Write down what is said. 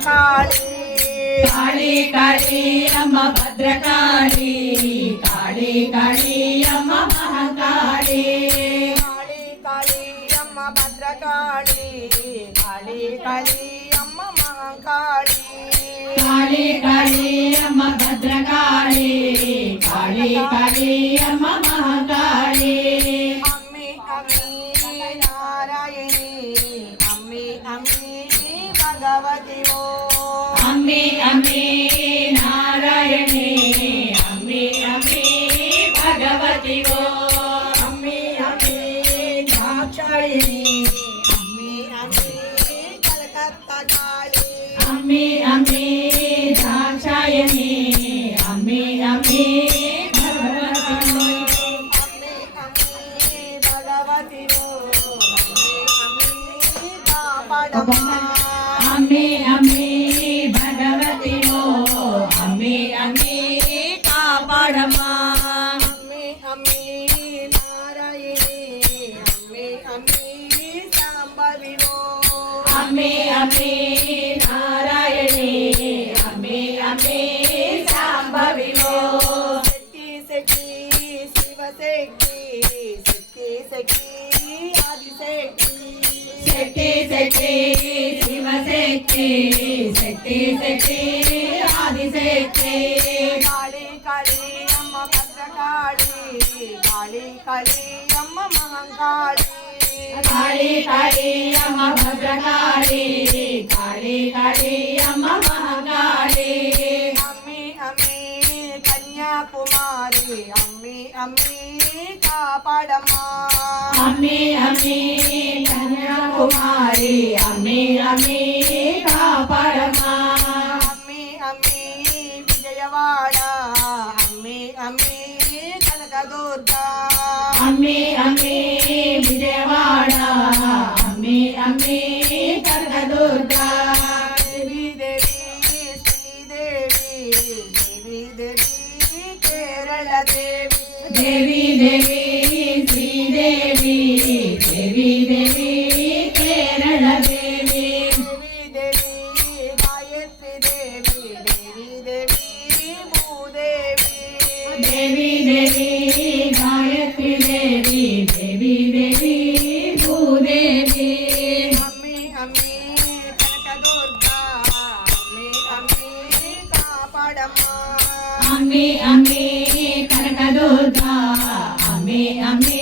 మహంకాళి కాళీ కాళీ అమ్మ భద్రకాళి కాళీ కాళీ అమ్మ మహంకాళి కాళీ కాళీ అమ్మ భద్రకాళి కాళీ కాళీ అమ్మ మహంకాళి కాళీ కాళీ అమ్మ భద్రకాళి కాళీ కాళీ అమ్మ మహంకాళి అమ్మి అమ్మి నారాయణి అమ్మి అమ్మి భగవతి ఓ అమ్మి అమ్మి నారాయణి అమ్మి అమ్మి భగవతి ఓ అమ్మి అమ్మి దాక్షాయిని అమ్మి అమ్మి కలకత్తా కాళి అమ్మి అమ్మి దాక్షాయణి అమ్మి అమ్మి భగవతి అమ్మి అమ్మి భగవతి ఓ అమ్మి అమ్మి కాపాడమ్మా అమ్మి అమ్మి భగవతి ఓ అమ్మి అమ్మి కాపాడమ్మా అమ్మి అమ్మి నారాయణి అమ్మి అమ్మి సాంబవి ఓ అమ్మి అమ్మి నారాయణి అమ్మి అమ్మి శాంభవి ఓ శక్తి శక్తి శివశక్తి శక్తి శక్తి ఆదిశక్తి శక్తి శక్తి శివశక్తి శక్తి శక్తి ఆదిశక్తి కాళీ కాళీ అమ్మ భద్రకాళి కాళీ కాళీ అమ్మ మహంకాళి కాళీ కాళీ అమ్మ భద్రకాళి కాళీ కాళీ అమ్మ మహంకాళి అమ్మి అమ్మి కన్యాకుమారి అమ్మి అమ్మి కాపాడమ్మా అమ్మి అమ్మి కన్యాకుమారి అమ్మి అమ్మి కాపాడమ్మా అమ్మి అమ్మి విజయవాడ అమ్మి అమ్మి కనకదుర్గా అమ్మి అమ్మి విజయవాడ అమ్మి అమ్మి కనకదుర్గా దేవి దేవి శ్రీదేవి దేవి దేవి కేరళ దేవి దేవి దేవి శ్రీదేవి దేవి దేవి కేరళ దేవి దేవి దేవి గాయత్రి దేవి దేవి దేవి భూదేవి దేవి దేవి గాయత్రి దేవి దేవి దేవి భూదేవి అమ్మి అమ్మి కనకదుర్గా అమ్మి అమ్మి కాపాడమ్మా అమ్మి అమ్మి కనకదుర్గా అమ్మి అమ్మి